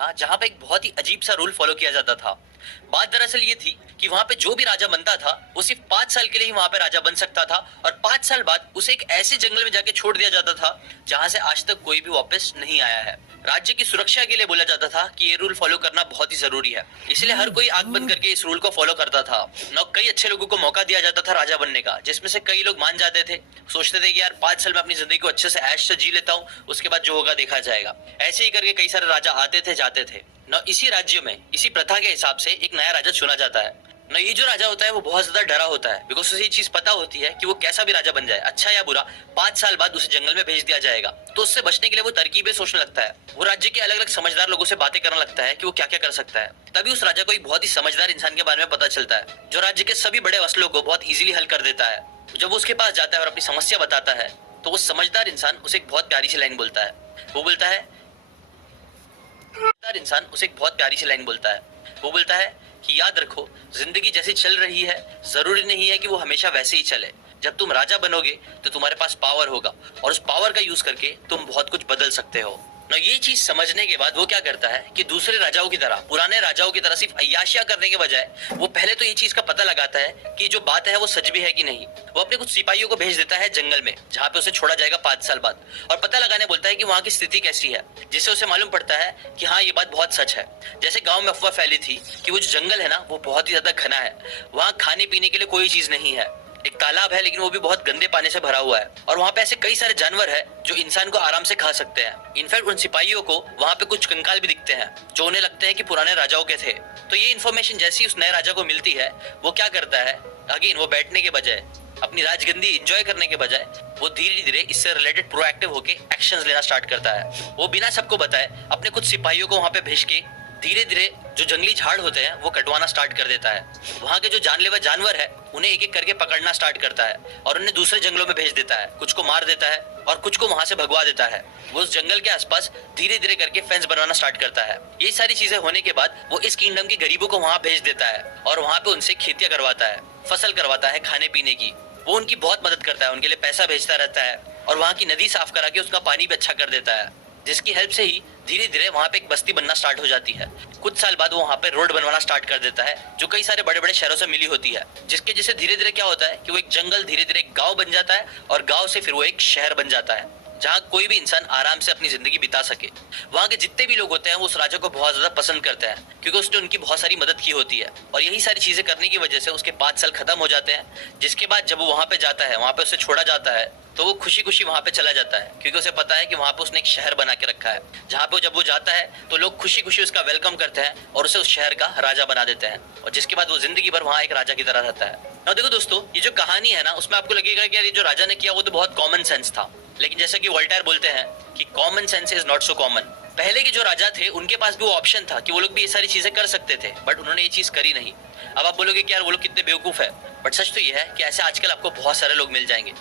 था जहाँ पे एक बहुत ही अजीब सा रूल फॉलो किया जाता था। बात दरअसल ये थी कि वहां पे जो भी राजा बनता था वो सिर्फ 5 साल के लिए ही वहां पे राजा बन सकता था और 5 साल बाद उसे एक ऐसे जंगल में जाके छोड़ दिया जाता था जहां से आज तक कोई भी वापस नहीं आया है। राज्य की सुरक्षा के लिए बोला जाता था कि ये रूल फॉलो करना बहुत ही जरूरी है, इसलिए हर कोई आंख बंद करके इस रूल को फॉलो करता था। न कई अच्छे लोगों को मौका दिया जाता था राजा बनने का, जिसमें से कई लोग मान जाते थे, सोचते थे कि यार 5 साल में अपनी जिंदगी को अच्छे से ऐश से जी लेता हूँ, उसके बाद जो होगा देखा जाएगा। ऐसे ही करके कई सारे राजा आते थे जाते थे। न इसी राज्य में इसी प्रथा के हिसाब से एक नया राजा चुना जाता है। न ये जो राजा होता है वो बहुत ज्यादा डरा होता है, बिकॉज उसे ये चीज पता होती है कि वो कैसा भी राजा बन जाए, अच्छा या बुरा, 5 साल बाद उसे जंगल में भेज दिया जाएगा। तो उससे बचने के लिए वो तरकीबें सोचने लगता है। वो राज्य के अलग अलग समझदार लोगों से बातें करने लगता है कि वो क्या क्या कर सकता है। तभी उस राजा को एक बहुत ही समझदार इंसान के बारे में पता चलता है, जो राज्य के सभी बड़े मसलों को बहुत इजीली हल कर देता है। जब वो उसके पास जाता है और अपनी समस्या बताता है, तो वो समझदार इंसान उसे एक बहुत प्यारी सी लाइन बोलता है। वो बोलता है इंसान उसे एक बहुत प्यारी सी लाइन बोलता है। वो बोलता है कि याद रखो, जिंदगी जैसी चल रही है जरूरी नहीं है कि वो हमेशा वैसे ही चले। जब तुम राजा बनोगे तो तुम्हारे पास पावर होगा और उस पावर का यूज करके तुम बहुत कुछ बदल सकते हो। ना ये चीज समझने के बाद वो क्या करता है कि दूसरे राजाओं की तरह, पुराने राजाओं की तरह सिर्फ अय्याशियां करने के बजाय वो पहले तो ये चीज का पता लगाता है कि जो बात है वो सच भी है कि नहीं। वो अपने कुछ सिपाहियों को भेज देता है जंगल में, जहाँ पे उसे छोड़ा जाएगा 5 साल बाद, और पता लगाने बोलता है कि वहाँ की स्थिति कैसी है, जिससे उसे मालूम पड़ता है कि हाँ ये बात बहुत सच है। जैसे गाँव में अफवाह फैली थी कि वो जो जंगल है ना वो बहुत ही ज्यादा घना है, वहाँ खाने पीने के लिए कोई चीज नहीं है, एक तालाब है लेकिन वो भी बहुत गंदे पानी से भरा हुआ है, और वहाँ पे ऐसे कई सारे जानवर है जो इंसान को आराम से खा सकते हैं। इनफैक्ट उन सिपाहियों को वहाँ पे कुछ कंकाल भी दिखते हैं जो उन्हें लगते हैं कि पुराने राजाओं के थे। तो ये इन्फॉर्मेशन जैसी उस नए राजा को मिलती है, वो क्या करता है, अगेन वो बैठने के बजाय, अपनी राजगद्दी एंजॉय करने के बजाय, वो धीरे धीरे इससे रिलेटेड प्रोएक्टिव होके एक्शंस लेना स्टार्ट करता है। वो बिना सबको बताए अपने कुछ सिपाहियों को वहाँ पे भेज के धीरे धीरे जो जंगली झाड़ होते हैं वो कटवाना स्टार्ट कर देता है। वहाँ के जो जानलेवा जानवर है उन्हें एक एक करके पकड़ना स्टार्ट करता है और उन्हें दूसरे जंगलों में भेज देता है। कुछ को मार देता है और कुछ को वहाँ से भगवा देता है। वो उस जंगल के आसपास धीरे धीरे करके फेंस बनवाना स्टार्ट करता है। ये सारी चीजें होने के बाद वो इस किंगडम के गरीबों को वहाँ भेज देता है और वहाँ पे उनसे खेतियां करवाता है, फसल करवाता है, खाने पीने की। वो उनकी बहुत मदद करता है, उनके लिए पैसा भेजता रहता है और वहाँ की नदी साफ करा के उसका पानी भी अच्छा कर देता है, जिसकी हेल्प से ही धीरे धीरे वहाँ पे एक बस्ती बनना स्टार्ट हो जाती है। कुछ साल बाद वो वहाँ पे रोड बनवाना स्टार्ट कर देता है जो कई सारे बड़े बड़े शहरों से मिली होती है, जिसके जैसे धीरे धीरे क्या होता है कि वो एक जंगल धीरे धीरे एक गाँव बन जाता है और गाँव से फिर वो एक शहर बन जाता है जहाँ कोई भी इंसान आराम से अपनी जिंदगी बिता सके। वहाँ के जितने भी लोग होते हैं वो उस राजा को बहुत ज्यादा पसंद करते हैं क्योंकि उसने उनकी बहुत सारी मदद की होती है, और यही सारी चीजें करने की वजह से उसके 5 साल खत्म हो जाते हैं। जिसके बाद जब वो वहाँ पे जाता है, वहाँ पे उसे छोड़ा जाता है, तो वो खुशी खुशी वहाँ पे चला जाता है क्योंकि उसे पता है कि वहाँ पे उसने एक शहर बना के रखा है जहाँ पे जब वो जाता है तो लोग खुशी खुशी उसका वेलकम करते हैं और उसे उस शहर का राजा बना देते हैं, और जिसके बाद वो जिंदगी भर वहाँ एक राजा की तरह रहता है। और देखो दोस्तों, ये जो कहानी है ना उसमें आपको लगेगा कि यार ये जो राजा ने किया वो तो बहुत कॉमन सेंस था, लेकिन जैसा कि वोल्टेयर बोलते हैं कि common sense is not so common. पहले के जो राजा थे उनके पास भी वो ऑप्शन था कि वो लोग भी ये सारी चीजें कर सकते थे, बट उन्होंने ये चीज करी नहीं। अब आप बोलोगे कि यार वो लोग कितने बेवकूफ है, बट सच तो ये है कि ऐसे आजकल आपको बहुत सारे लोग मिल जाएंगे।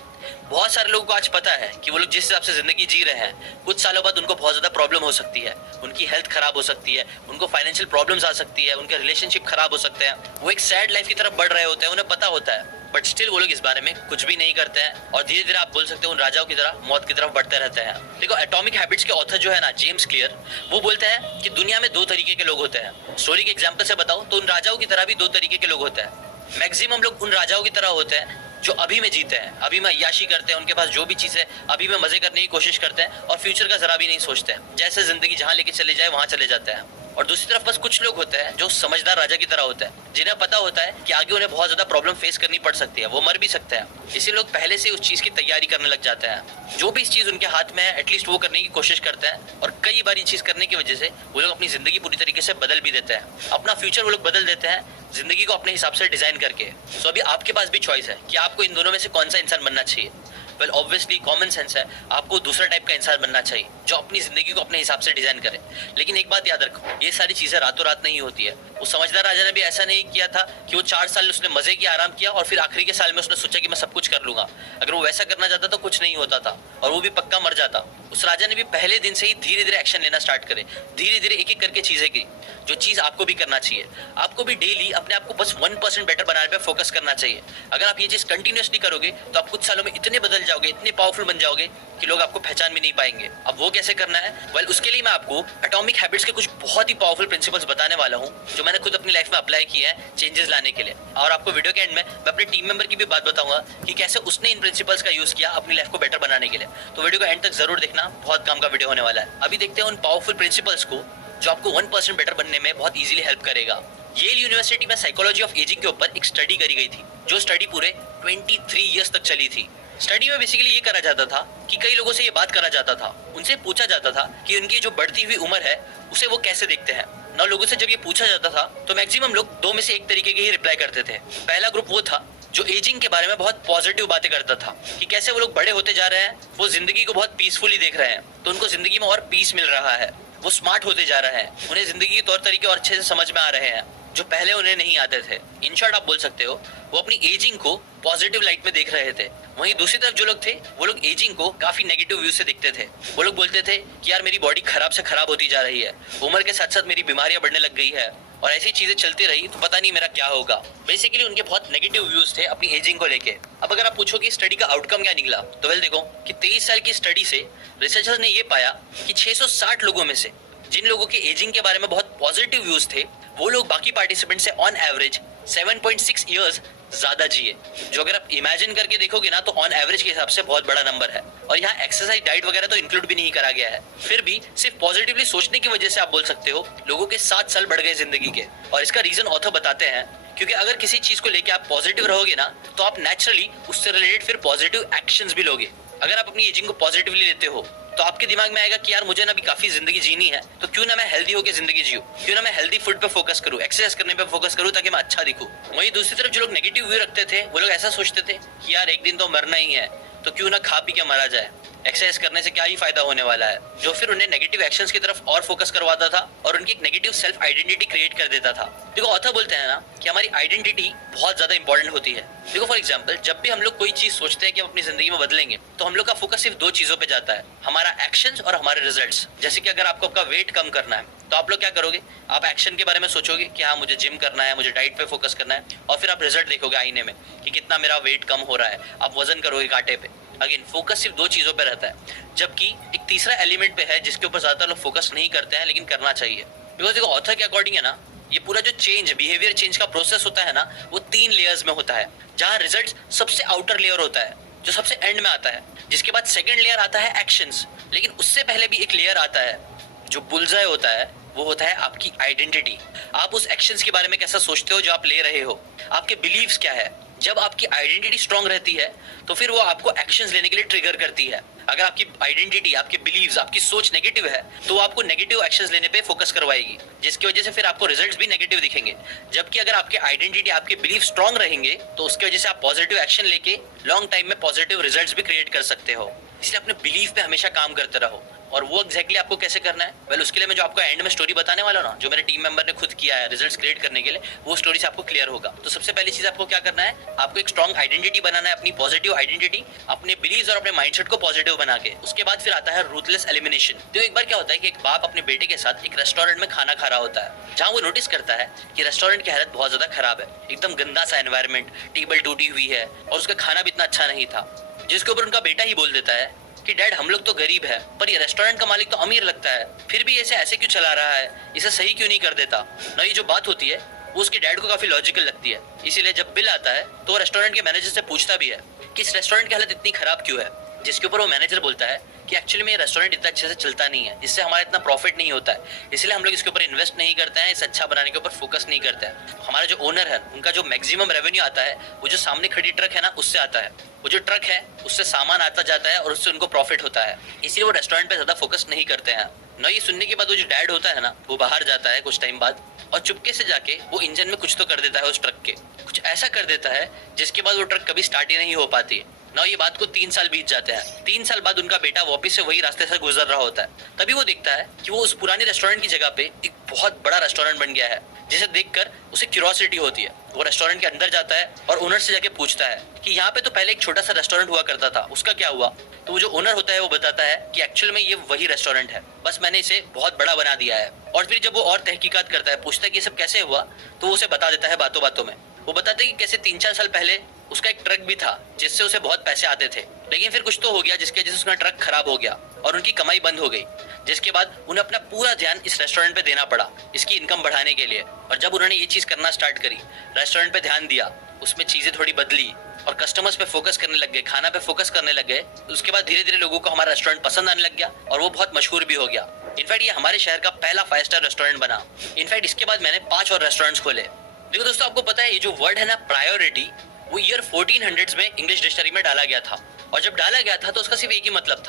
बहुत सारे लोगों को आज पता है कि वो लोग जिस हिसाब से जिंदगी जी रहे हैं, कुछ सालों बाद उनको बहुत ज्यादा प्रॉब्लम हो सकती है, उनकी हेल्थ खराब हो सकती है, उनको फाइनेंशियल प्रॉब्लम्स आ सकती है, उनके रिलेशनशिप खराब हो सकते हैं, वो एक सैड लाइफ की तरफ बढ़ रहे होते हैं, उन्हें पता होता है, बट स्टिल वो लोग इस बारे में कुछ भी नहीं करते हैं और धीरे धीरे आप बोल सकते हैं उन राजाओं की तरह मौत की तरफ बढ़ते रहते हैं। देखो, एटॉमिक हैबिट्स के ऑथर जो है ना, जेम्स क्लियर, वो बोलते हैं कि दुनिया में 2 तरीके के लोग होते हैं। स्टोरी के एग्जांपल से बताओ तो उन राजाओं की तरह भी 2 तरीके के लोग होते हैं। मैक्सिमम लोग उन राजाओं की तरह होते हैं जो अभी में जीते हैं, अभी में अय्याशी करते हैं, उनके पास जो भी चीज है अभी में मजे करने की कोशिश करते हैं और फ्यूचर का जरा भी नहीं सोचते हैं, जैसे जिंदगी जहां लेके चले जाए वहां चले जाते हैं। और दूसरी तरफ बस कुछ लोग होते हैं जो समझदार राजा की तरह होते हैं, जिन्हें पता होता है कि आगे उन्हें बहुत ज्यादा प्रॉब्लम फेस करनी पड़ सकती है, वो मर भी सकते हैं, इसी लोग पहले से उस चीज की तैयारी करने लग जाते हैं। जो भी इस चीज उनके हाथ में है एटलीस्ट वो करने की कोशिश करते हैं, और कई बार ये चीज करने की वजह से वो लोग अपनी जिंदगी पूरी तरीके से बदल भी देते हैं। अपना फ्यूचर वो लोग बदल देते हैं जिंदगी को अपने हिसाब से डिजाइन करके। सो अभी आपके पास भी चॉइस है कि आपको इन दोनों में से कौन सा इंसान बनना चाहिए। वेल ऑब्वियसली कॉमन सेंस है, आपको दूसरा टाइप का इंसान बनना चाहिए जो अपनी जिंदगी को अपने हिसाब से डिजाइन करे। लेकिन एक बात याद रखो, ये सारी चीजें रातों रात नहीं होती है। उस समझदार राजा ने भी ऐसा नहीं किया था कि वो 4 साल उसने मजे की आराम किया और फिर आखिरी के साल में उसने सोचा कि मैं सब कुछ कर लूंगा। अगर वो वैसा करना चाहता तो कुछ नहीं होता था और वो भी पक्का मर जाता। उस राजा ने भी पहले दिन से ही धीरे धीरे एक्शन लेना स्टार्ट करे, धीरे धीरे एक एक करके चीजें की, जो चीज आपको भी करना चाहिए। आपको भी डेली अपने आप को बस 1% बेटर बनाने पे फोकस करना चाहिए। अगर आप ये चीज कंटिन्यूअसली करोगे तो आप कुछ सालों में इतने बदल जाओगे, इतने पावरफुल बन जाओगे कि लोग आपको पहचान भी नहीं पाएंगे। अब वो कैसे करना है? वेल, उसके लिए मैं आपको एटॉमिक हैबिट्स के कुछ बहुत ही पावरफुल प्रिंसिपल्स बताने वाला हूँ जो मैंने खुद अपनी लाइफ में अप्लाई किया है चेंजेस लाने के लिए। और आपको वीडियो के एंड में मैं अपने टीम मेंबर की भी बात बताऊंगा कि कैसे उसने इन प्रिंसिपल्स का यूज किया अपनी लाइफ को बेटर बनाने के लिए। तो वीडियो को एंड तक जरूर देखना, बहुत काम का वीडियो होने वाला है। अभी देखते हैं उन पावरफुल प्रिंसिपल्स को जो आपको 1% बेटर बनने में बहुत इजीली हेल्प करेगा। येल यूनिवर्सिटी में साइकोलॉजी ऑफ एजिंग के ऊपर एक स्टडी करी गई थी, जो स्टडी पूरे 23 इयर्स तक चली थी। स्टडी में बेसिकली ये करा जाता था कि कई लोगों से ये बात करा जाता था, उनसे पूछा जाता था कि उनकी जो बढ़ती हुई उम्र है उसे वो कैसे देखते हैं। 9 लोगों से जब ये पूछा जाता था तो मैक्सिमम लोग 2 में से 1 तरीके के ही रिप्लाई करते थे। पहला ग्रुप वो था जो एजिंग के बारे में बहुत पॉजिटिव बातें करता था कि कैसे वो लोग बड़े होते जा रहे हैं, वो जिंदगी को बहुत पीसफुली देख रहे हैं, तो उनको जिंदगी में और पीस मिल रहा है, वो स्मार्ट होते जा रहे हैं, उन्हें जिंदगी के तौर तरीके और अच्छे से समझ में आ रहे हैं जो पहले उन्हें नहीं आते थे। इन शॉर्ट आप बोल सकते हो वो अपनी एजिंग को पॉजिटिव लाइट में देख रहे थे। वहीं दूसरी तरफ जो लोग थे वो लोग एजिंग को काफी नेगेटिव व्यू से देखते थे। वो लोग बोलते थे कि यार मेरी बॉडी खराब से खराब होती जा रही है, उम्र के साथ साथ मेरी बीमारियां बढ़ने लग गई है और ऐसी चीजें चलती रही तो पता नहीं मेरा क्या होगा। बेसिकली उनके बहुत नेगेटिव व्यूज थे अपनी एजिंग को लेके। अब अगर आप पूछो कि स्टडी का आउटकम क्या निकला, तो वेल देखो कि 23 साल की स्टडी से रिसर्चर्स ने ये पाया कि 660 लोगों में से जिन लोगों के एजिंग के बारे में बहुत पॉजिटिव व्यूज थे वो लोग बाकी पार्टिसिपेंट से ऑन एवरेज 7.6 इयर्स ज्यादा जिए, जो अगर आप इमेजिन करके देखोगे ना तो ऑन एवरेज के हिसाब से बहुत बड़ा नंबर है। और यहाँ एक्सरसाइज डाइट वगैरह तो इंक्लूड भी नहीं करा गया है। फिर भी सिर्फ पॉजिटिवली सोचने की वजह से आप बोल सकते हो लोगों के 7 साल बढ़ गए जिंदगी के। और इसका रीजन ऑथर बताते हैं क्योंकि अगर किसी चीज को लेके आप पॉजिटिव रहोगे ना तो आप नेचुरली उससे रिलेटेड फिर पॉजिटिव एक्शंस भी लोगे। अगर आप अपनी एजिंग को पॉजिटिवली लेते हो तो आपके दिमाग में आएगा कि यार मुझे ना भी काफी जिंदगी जीनी है, तो क्यों ना मैं हेल्दी होकर जिंदगी जीऊं, क्यों ना मैं हेल्दी फूड पे फोकस करूं, एक्सरसाइज करने पे फोकस करूं ताकि मैं अच्छा दिखूं। वहीं दूसरी तरफ जो लोग नेगेटिव व्यू रखते थे वो लोग ऐसा सोचते थे कि यार एक दिन तो मरना ही है, तो क्यों ना खा पी के मारा जाए, एक्सरसाइज करने से क्या ही फायदा होने वाला है, जो फिर उन्हें नेगेटिव एक्शंस की तरफ और फोकस करवाता था और उनकी एक नेगेटिव सेल्फ आइडेंटिटी क्रिएट कर देता था। देखो ऑथर बोलते हैं ना कि हमारी आइडेंटिटी बहुत ज्यादा इंपॉर्टेंट होती है। देखो फॉर एग्जांपल जब भी हम लोग कोई चीज सोचते हैं कि हम अपनी जिंदगी में बदलेंगे तो हम लोग का फोकस सिर्फ 2 चीजों पे जाता है, हमारा एक्शंस और हमारे रिजल्ट्स। जैसे कि अगर आपको आपका वेट कम करना है तो आप लोग क्या करोगे, आप एक्शन के बारे में सोचोगे कि हाँ मुझे जिम करना है, मुझे डाइट पे फोकस करना है, और फिर आप रिजल्ट देखोगे आईने में कि कितना मेरा वेट कम हो रहा है, आप वजन करोगे कांटे पे। अगेन फोकस सिर्फ 2 चीजों पे रहता है, जबकि एक तीसरा एलिमेंट पे है जिसके ऊपर ज्यादातर लोग फोकस नहीं करते हैं लेकिन करना चाहिए। बिकॉज देखो ऑथर के अकॉर्डिंग है ना, ये पूरा जो चेंज बिहेवियर चेंज का प्रोसेस होता है ना वो 3 लेयर्स में होता है, जहां रिजल्ट सबसे आउटर लेयर होता है जो सबसे एंड में आता है, जिसके बाद सेकंड लेयर आता है एक्शंस, लेकिन उससे पहले भी एक लेयर आता है जो बुलजाय होता है, वो होता है आपकी आइडेंटिटी। आप उस एक्शंस के बारे में कैसा सोचते हो जो आप ले रहे हो, आपके बिलीव्स क्या है। जब आपकी आइडेंटिटी स्ट्रांग रहती है तो फिर वो आपको एक्शंस लेने के लिए ट्रिगर करती है। अगर आपकी आइडेंटिटी, आपके बिलीव्स, आपकी सोच नेगेटिव है तो वो आपको नेगेटिव एक्शंस लेने पे फोकस करवाएगी, जिसकी वजह से फिर आपको रिजल्ट्स भी नेगेटिव दिखेंगे। जबकि अगर आपके आइडेंटिटी, आपके बिलीव स्ट्रांग रहेंगे तो उसकी वजह से आप पॉजिटिव एक्शन लेके लॉन्ग टाइम में पॉजिटिव रिजल्ट्स भी क्रिएट कर सकते हो। इसलिए अपने बिलीव पे हमेशा काम करते रहो। और वो एग्जैक्टली आपको कैसे करना है, वेल उसके लिए मैं जो आपको एंड में स्टोरी बताने वाला हूं ना, जो मेरे टीम मेंबर ने खुद किया है रिजल्ट्स क्रिएट करने के लिए, वो स्टोरी से आपको क्लियर होगा। तो सबसे पहली चीज आपको क्या करना है, आपको एक स्ट्रॉन्ग आइडेंटिटी बनाना है, अपनी पॉजिटिव आइडेंटिटी, अपने बिलीव्स और अपने माइंडसेट को पॉजिटिव बना के। उसके बाद फिर आता है रूथलेस एलिमिनेशन। तो एक बार क्या होता है कि एक बाप अपने बेटे के साथ एक रेस्टोरेंट में खाना खा रहा होता है, जहां वो नोटिस करता है कि रेस्टोरेंट की हालत बहुत ज्यादा खराब है, एकदम गंदा सा एनवायरनमेंट, टेबल टूटी हुई है और उसका खाना भी इतना अच्छा नहीं था। जिसके ऊपर उनका बेटा ही बोल देता है कि डैड हम लोग तो गरीब है पर ये रेस्टोरेंट का मालिक तो अमीर लगता है, फिर भी ऐसे ऐसे क्यों चला रहा है, इसे सही क्यों नहीं कर देता ना। ये जो बात होती है वो उसके डैड को काफी लॉजिकल लगती है। इसीलिए जब बिल आता है तो वो रेस्टोरेंट के मैनेजर से पूछता भी है कि इस रेस्टोरेंट की हालत इतनी खराब क्यों है, जिसके ऊपर वो मैनेजर बोलता है कि एक्चुअली में ये रेस्टोरेंट इतना अच्छे से चलता नहीं है, इससे हमारा इतना प्रॉफिट नहीं होता है, इसलिए हम लोग इसके ऊपर इन्वेस्ट नहीं करते हैं, इसे अच्छा बनाने के ऊपर फोकस नहीं करते हैं। हमारा जो ओनर है उनका जो मैक्सिमम रेवेन्यू आता है वो जो सामने खड़ी ट्रक है ना उससे आता है, वो जो ट्रक है उससे सामान आता जाता है और उससे उनको प्रॉफिट होता है, इसलिए वो रेस्टोरेंट पे ज्यादा फोकस नहीं करते हैं ना। ये सुनने के बाद वो जो डैड होता है ना वो बाहर जाता है कुछ टाइम बाद और चुपके से जाके वो इंजन में कुछ तो कर देता है, उस ट्रक के कुछ ऐसा कर देता है जिसके बाद वो ट्रक कभी स्टार्ट ही नहीं हो पाती है ना। ये बात को 3 साल बीत जाते हैं। 3 साल बाद उनका बेटा वापस से वही रास्ते से गुजर रहा होता है, तभी वो देखता है कि वो उस पुरानी रेस्टोरेंट की जगह पे एक बहुत बड़ा रेस्टोरेंट बन गया है, जिसे देखकर उसे क्यूरियोसिटी होती है। वो रेस्टोरेंट के अंदर जाता है और ओनर से जाके पूछता है कि यहाँ पे तो पहले एक छोटा सा रेस्टोरेंट हुआ करता था, उसका क्या हुआ। तो वो जो ओनर होता है वो बताता है कि एक्चुअल में ये वही रेस्टोरेंट है, बस मैंने इसे बहुत बड़ा बना दिया है। और फिर जब वो और तहकीकात करता है, पूछता है कि ये सब कैसे हुआ, तो वो उसे बता देता है बातों बातों में। वो बताते हैं कि कैसे 3-4 साल पहले उसका एक ट्रक भी था जिससे उसे बहुत पैसे आते थे, लेकिन फिर कुछ तो हो गया जिसके वजह से उसका ट्रक खराब हो गया और उनकी कमाई बंद हो गई, जिसके बाद उन्हें अपना पूरा ध्यान इस रेस्टोरेंट पे देना पड़ा इसकी इनकम बढ़ाने के लिए। और जब उन्होंने ये चीज करना स्टार्ट करी, रेस्टोरेंट पे ध्यान दिया, उसमें चीजें थोड़ी बदली और कस्टमर्स पे फोकस करने लग गए, खाना पे फोकस करने लग गए, उसके बाद धीरे धीरे लोगों को हमारा रेस्टोरेंट पसंद आने लग गया और वो बहुत मशहूर भी हो गया। इनफैक्ट ये हमारे शहर का पहला 5 स्टार रेस्टोरेंट बना। इनफैक्ट इसके बाद मैंने 5 और रेस्टोरेंट्स खोले। देखो दोस्तों, आपको पता है ये जो वर्ड है ना प्रायोरिटी, वो ईयर 1400s में इंग्लिश डिक्शनरी में डाला गया था। और जब डाला गया था तो उसका सिर्फ एक ही मतलब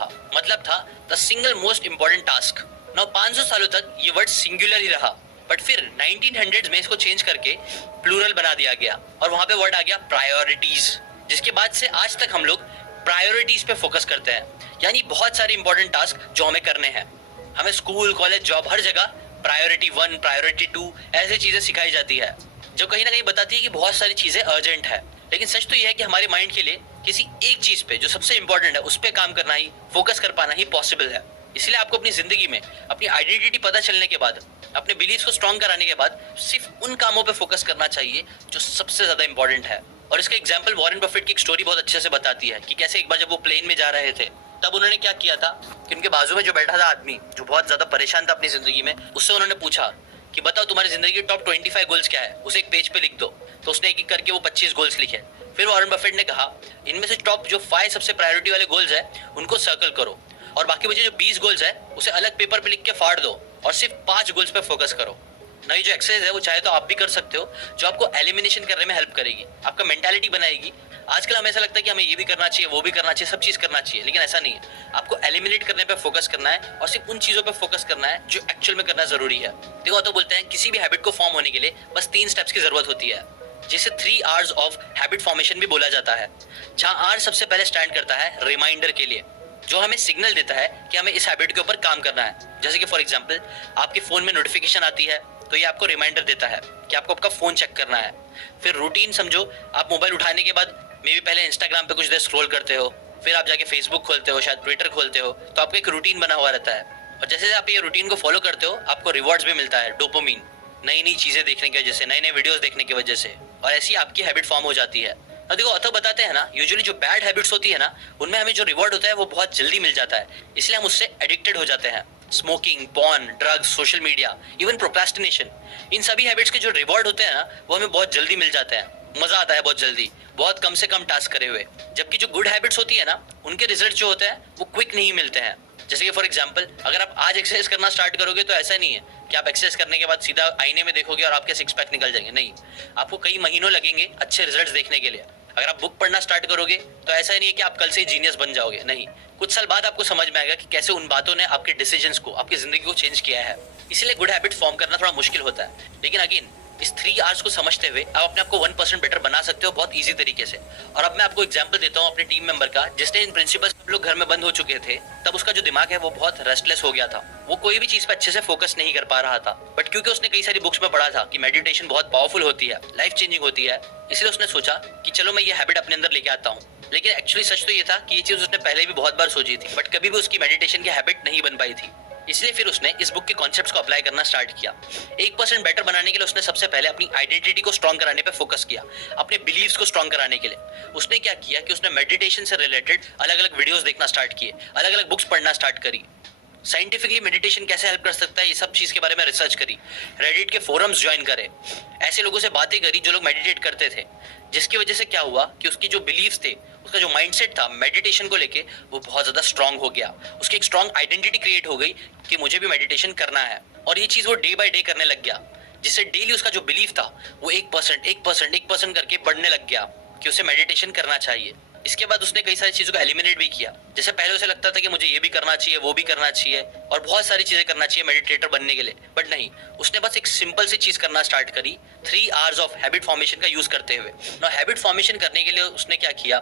था the single most important task. नौ 500 सालों तक ये वर्ड सिंगुलर ही रहा, बट फिर 1900s में इसको चेंज करके प्लूरल बना दिया गया और वहां पे वर्ड आ गया प्रायोरिटीज, जिसके बाद से आज तक हम लोग प्रायोरिटीज पे फोकस करते हैं। यानी बहुत सारे इंपॉर्टेंट टास्क जो हमें करने हैं, हमें स्कूल कॉलेज जॉब हर जगह प्रायोरिटी 1 प्रायोरिटी 2 ऐसी चीजें सिखाई जाती है जो कहीं ना कहीं बताती है कि बहुत सारी चीजें अर्जेंट है। लेकिन सच तो यह है कि हमारे माइंड के लिए किसी एक चीज पे जो सबसे इंपॉर्टेंट है उस पे काम करना ही, फोकस कर पाना ही पॉसिबल है। इसलिए आपको अपनी जिंदगी में अपनी आइडेंटिटी पता चलने के बाद, अपने बिलीफ को स्ट्रॉन्ग कराने के बाद सिर्फ उन कामों पे फोकस करना चाहिए जो सबसे ज्यादा इंपॉर्टेंट है। और इसका एग्जाम्पल वॉरेन बफेट की एक स्टोरी बहुत अच्छे से बताती है कि कैसे एक बार जब वो प्लेन में जा रहे थे तब उन्होंने क्या किया था कि उनके बाजू में जो बैठा था आदमी, जो बहुत ज्यादा परेशान था अपनी जिंदगी में, उससे उन्होंने पूछा कि बताओ तुम्हारी जिंदगी के टॉप 25 गोल्स क्या है, उसे एक पेज पे लिख दो। तो उसने एक एक करके वो 25 गोल्स लिखे। फिर वॉरेन बफेट ने कहा इनमें से टॉप जो 5 सबसे प्रायोरिटी वाले गोल्स है उनको सर्कल करो और बाकी मुझे जो 20 गोल्स है उसे अलग पेपर पे लिख के फाड़ दो और सिर्फ 5 गोल्स पे फोकस करो। नई जो एक्सरसाइज है वो चाहे तो आप भी कर सकते हो, जो आपको एलिमिनेशन करने में हेल्प करेगी, आपका मेंटालिटी बनाएगी। आजकल हमें ऐसा लगता है कि हमें ये भी करना चाहिए, वो भी करना चाहिए, सब चीज करना चाहिए, लेकिन ऐसा नहीं है। आपको एलिमिनेट करने पे फोकस करना है और सिर्फ उन चीजों पे फोकस करना है जो एक्चुअल में करना जरूरी है। देखो तो बोलते हैं किसी भी हैबिट को फॉर्म होने के लिए बस 3 स्टेप्स की जरूरत होती है, जिसे 3 आवर्स ऑफ हैबिट फॉर्मेशन भी बोला जाता है। जहां आर सबसे पहले स्टैंड करता है रिमाइंडर के लिए, जो हमें सिग्नल देता है कि हमें इस हैबिट के ऊपर काम करना है। जैसे कि फॉर एग्जांपल आपके फोन में नोटिफिकेशन आती है तो ये आपको रिमाइंडर देता है कि आपको आपका फोन चेक करना है। फिर रूटीन समझो, आप मोबाइल उठाने के बाद मे बी पहले इंस्टाग्राम पे कुछ देर स्क्रॉल करते हो, फिर आप जाके फेसबुक खोलते हो, शायद ट्विटर खोलते हो, तो आपका एक रूटीन बना हुआ रहता है। और जैसे आप ये रूटीन को फॉलो करते हो आपको रिवॉर्ड्स भी मिलता है, डोपामिन, नई नई चीजें देखने की वजह से, नए नए वीडियोस देखने की वजह से, और ऐसी आपकी हैबिट फॉर्म हो जाती है। और देखो ऑथर बताते हैं ना, यूजुअली जो बैड हैबिट्स होती है ना उनमें हमें जो रिवॉर्ड होता है वो बहुत जल्दी मिल जाता है, इसलिए हम उससे एडिक्टेड हो जाते हैं। Smoking, porn, drugs, social media, even procrastination, इन सभी हैबिट्स के जो रिवॉर्ड होते हैं ना वो हमें बहुत जल्दी मिल जाते हैं, मजा आता है बहुत जल्दी, बहुत कम से कम टास्क करे हुए। जबकि जो गुड हैबिट्स होती है ना उनके रिजल्ट जो होते हैं वो क्विक नहीं मिलते हैं। जैसे कि फॉर एग्जांपल अगर आप आज एक्सरसाइज करना स्टार्ट करोगे तो ऐसा नहीं है कि आप एक्सरसाइज करने के बाद सीधा आईने में देखोगे और आपके 6 पैक निकल जाएंगे, नहीं, आपको कई महीनों लगेंगे अच्छे रिजल्ट्स देखने के लिए। अगर आप बुक पढ़ना स्टार्ट करोगे तो ऐसा नहीं है कि आप कल से जीनियस बन जाओगे, नहीं, कुछ साल बाद आपको समझ में आएगा कि कैसे उन बातों ने आपके डिसीजंस को, आपकी जिंदगी को चेंज किया है। इसलिए गुड हैबिट फॉर्म करना थोड़ा मुश्किल होता है, लेकिन अगेन इस 3 आवर्स को समझते हुए आप अपने आप को 1% बेटर बना सकते हो बहुत इजी तरीके से। और अब मैं आपको एग्जांपल देता हूँ अपने टीम मेंबर का, जिसने इन प्रिंसिपल्स सब लोग घर में बंद हो चुके थे, तब उसका जो दिमाग है वो बहुत रेस्टलेस हो गया था, वो कोई भी चीज पे अच्छे से फोकस नहीं कर पा रहा था। बट क्योंकि उसने कई सारी बुक्स में पढ़ा था कि मेडिटेशन बहुत पावरफुल होती है, लाइफ चेंजिंग होती है, इसलिए उसने सोचा कि चलो मैं ये हैबिट अपने अंदर लेके आता हूँ। लेकिन एक्चुअली सच तो ये था कि ये चीज उसने पहले भी बहुत बार सोची थी, बट कभी भी उसकी मेडिटेशन की हैबिट नहीं बन पाई थी। इसलिए फिर उसने इस बुक के कॉन्सेप्ट्स को अप्लाई करना स्टार्ट किया। 1% बेटर बनाने के लिए उसने सबसे पहले अपनी आइडेंटिटी को स्ट्रॉन्ग कराने पे फोकस किया, अपने बिलीव्स को स्ट्रॉन्ग कराने के लिए। उसने क्या किया कि उसने मेडिटेशन से रिलेटेड अलग अलग वीडियोस देखना स्टार्ट किए, अलग अलग बुक्स पढ़ना स्टार्ट करी, साइंटिफिकली मेडिटेशन कैसे हेल्प कर सकता है ये सब चीज के बारे में रिसर्च करी, रेडिट के फोरम्स ज्वाइन करे, ऐसे लोगों से बातें करी जो लोग मेडिटेट करते थे, जिसकी वजह से क्या हुआ कि उसकी जो बिलीव्स थे, उसका जो माइंडसेट था मेडिटेशन को लेके वो बहुत ज्यादा स्ट्रांग हो गया। उसकी एक स्ट्रांग आइडेंटिटी क्रिएट हो गई कि मुझे भी मेडिटेशन करना है, और ये चीज वो डे बाय डे करने लग गया, जिससे डेली उसका जो बिलीफ था वो 1% करके बढ़ने लग गया कि उसे मेडिटेशन करना चाहिए। इसके बाद उसने कई सारी चीजों को एलिमिनेट भी किया। जैसे पहले उसे लगता था कि मुझे ये भी करना चाहिए, वो भी करना चाहिए और बहुत सारी चीजें करना चाहिए मेडिटेटर बनने के लिए, बट नहीं, उसने बस एक सिंपल सी चीज करना स्टार्ट करी 3 आवर्स ऑफ हैबिट फॉर्मेशन का यूज करते हुए। नाउ हैबिट फॉर्मेशन करने के लिए उसने क्या किया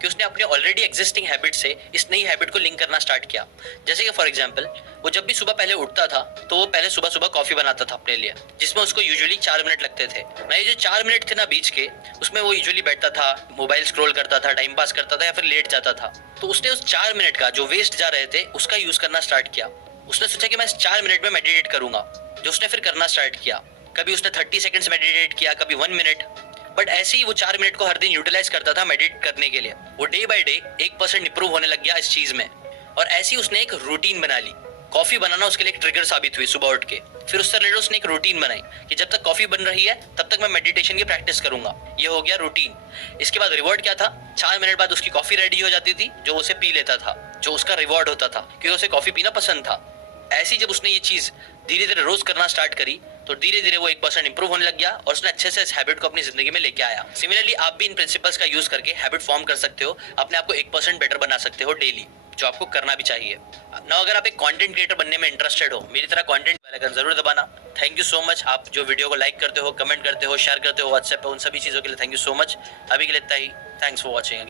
कि उसने अपने ऑलरेडी एग्जिस्टिंग हैबिट से इस नई हैबिट को लिंक करना स्टार्ट किया। जैसे कि फॉर एग्जांपल वो जब भी सुबह पहले उठता था तो वो पहले सुबह सुबह कॉफी बनाता था अपने लिए, जिसमें उसको यूजुअली 4 मिनट लगते थे। ना ये जो 4 मिनट थे ना बीच के, उसमें वो यूजुअली बैठता था, मोबाइल स्क्रॉल करता था, टाइम पास करता था या फिर लेट जाता था। तो उसने उस 4 मिनट का जो वेस्ट जा रहे थे उसका यूज करना स्टार्ट किया। उसने सोचा कि मैं इस 4 मिनट में मेडिटेट करूंगा, जो उसने फिर करना स्टार्ट किया। कभी उसने 30 सेकंड्स मेडिटेट किया, कभी 1 मिनट, बट ऐसे ही वो 4 मिनट को हर दिन यूटिलाइज करता था मेडिटेट करने के लिए। वो डे बाय डे 1% इंप्रूव होने लग गया इस चीज में। और ऐसे ही उसने एक रूटीन बना ली। कॉफी बनाना उसके लिए एक ट्रिगर साबित हुई सुबह उठ के। फिर उससे रिलेटेड उसने एक रूटीन बनाई कि जब तक कॉफी बन रही है तब तक मैं मेडिटेशन की प्रैक्टिस करूंगा। ये हो गया रूटीन। इसके बाद रिवॉर्ड क्या था, 4 मिनट बाद उसकी कॉफी रेडी हो जाती थी जो उसे पी लेता था, जो उसका रिवॉर्ड होता था क्योंकि उसे कॉफी पीना पसंद था। ऐसी जब उसने ये चीज धीरे धीरे रोज करना स्टार्ट करी तो धीरे धीरे वो 1% इंप्रूव होने लग गया और उसने अच्छे से इस हैबिट को अपनी जिंदगी में लेके आया। सिमिलरली आप भी इन प्रिंसिपल्स का यूज करके हैबिट फॉर्म कर सकते हो, अपने आप को 1% बेटर बना सकते हो डेली, जो आपको करना भी चाहिए ना। अगर आप एक कंटेंट क्रिएटर बनने में इंटरेस्टेड हो, मेरी तरह कंटेंट बेल आइकन जरूर दबाना। Thank you so much. आप जो वीडियो को लाइक करते हो, कमेंट करते हो, शेयर करते हो व्हाट्सएप पे, उन सभी चीजों के लिए थैंक यू सो मच। अभी के लिए इतना ही। Thanks for watching.